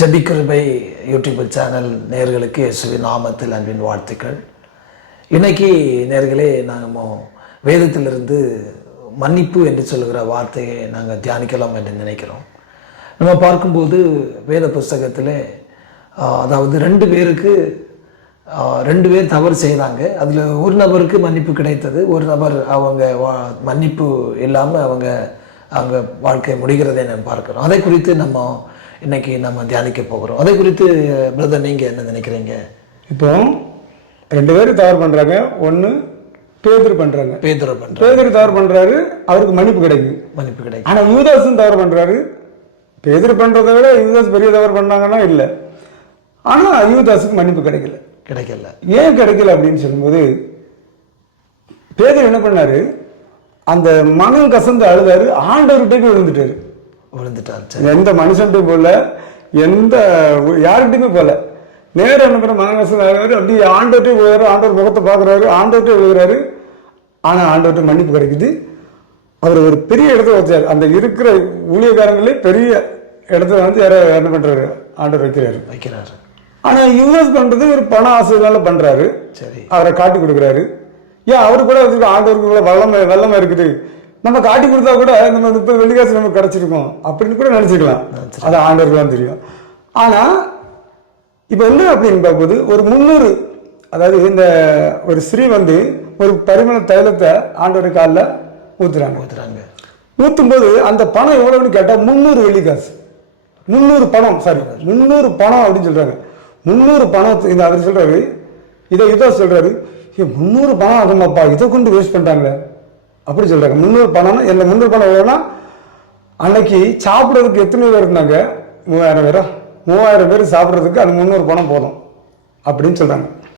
ஜபிக்கிருபை YouTube channel நேயர்களுக்கு இயேசுவின் நாமத்தில் அன்பின் வாழ்த்துக்கள். இன்னைக்கு நேயர்களே நாங்கள் வேதத்திலிருந்து மன்னிப்பு என்று சொல்லுகிற வார்த்தையை நாங்கள் தியானிக்கலாம் என்று நினைக்கிறோம். நம்ம பார்க்கும்போது வேத புஸ்தகத்தில் அதாவது ரெண்டு பேர் தவறு செய்தாங்க. அதில் ஒரு நபருக்கு மன்னிப்பு கிடைத்தது, ஒரு நபர் அவங்க மன்னிப்பு இல்லாமல் அவங்க வாழ்க்கை முடிகிறதை நம்ம பார்க்குறோம். அதை குறித்து நம்ம இன்னைக்கு தியானிக்க போகிறோம். அதை குறித்து பிரதர் நீங்கள் என்ன நினைக்கிறீங்க? இப்போ ரெண்டு பேரும் தவறு பண்ணுறாங்க. ஒன்று பேதுரு பண்ணுறாங்க. பேதுரு தவறு பண்ணுறாரு, அவருக்கு மன்னிப்பு கிடைக்கும். ஆனால் யூதாஸும் தவறு பண்ணுறாரு. பேதுரு பண்ணுறதை விட யூதாஸ் பெரிய தவறு பண்ணாங்கன்னா இல்லை. ஆனால் யூதாஸுக்கு மன்னிப்பு கிடைக்கல. ஏன் கிடைக்கல அப்படின்னு சொல்லும்போது, பேதுரு என்ன பண்ணாரு, அந்த மனம் கசந்து அழுதாரு, ஆண்டவர்கிட்ட விழுந்துட்டாரு. எந்த மனுஷன்ட்டு போல, எந்த யாருக்கிட்டையுமே போல, நேரம் என்ன பண்ண மனம் கசந்து அழுவாரு. அப்படி ஆண்டவர்கிட்ட விழுறாரு, ஆண்டவர் முகத்தை பார்க்குறாரு, ஆண்டவர்கிட்ட விழுகிறாரு. ஆனால் ஆண்டவர்கிட்ட மன்னிப்பு கிடைக்குது. அவர் ஒரு பெரிய இடத்துல வச்சார். அந்த இருக்கிற ஊழியக்காரங்களே பெரிய இடத்துல வந்து யாரோ என்ன பண்றாரு, ஆண்டவர் வைக்கிறாரு. ஆனா யூஸ் பண்றது ஒரு பண ஆசைனால பண்றாரு. சரி, அவரை காட்டி கொடுக்குறாரு. ஏன் அவரு கூட ஆண்டவருக்கு வெள்ளமா இருக்குது, நம்ம காட்டி கொடுத்தா கூட நம்ம 30 வெள்ளிக்காசு நமக்கு கிடைச்சிருக்கோம் அப்படின்னு கூட நினைச்சுக்கலாம். அது ஆண்டவருக்கு தான் தெரியும். ஆனா இப்ப என்ன அப்படின்னு பார்க்கும்போது, ஒரு 300, அதாவது இந்த ஒரு ஸ்ரீ வந்து ஒரு பரிமள தைலத்தை ஆண்டவர் காலில் ஊத்துறாங்க. ஊத்தும் போது அந்த பணம் எவ்வளவுன்னு கேட்டா 300 வெள்ளிக்காசு. 300 பணம் அப்படின்னு சொல்றாங்க. 300 பணம். இந்த அவர் சொல்றாரு, இதை சொல்றாரு, 300 பணம் ஆகுமாப்பா, இதை கொண்டு வேஸ்ட் பண்ணிட்டாங்களே அப்படி சொல்றாங்க. 300 பணம் என்ன? 300 பணம் எவ்வளோனா, அன்னைக்கு சாப்பிட்றதுக்கு எத்தனை பேர் இருந்தாங்க? 3000 பேர் சாப்பிட்றதுக்கு அந்த 300 பணம் போதும் அப்படின்னு சொல்றாங்க.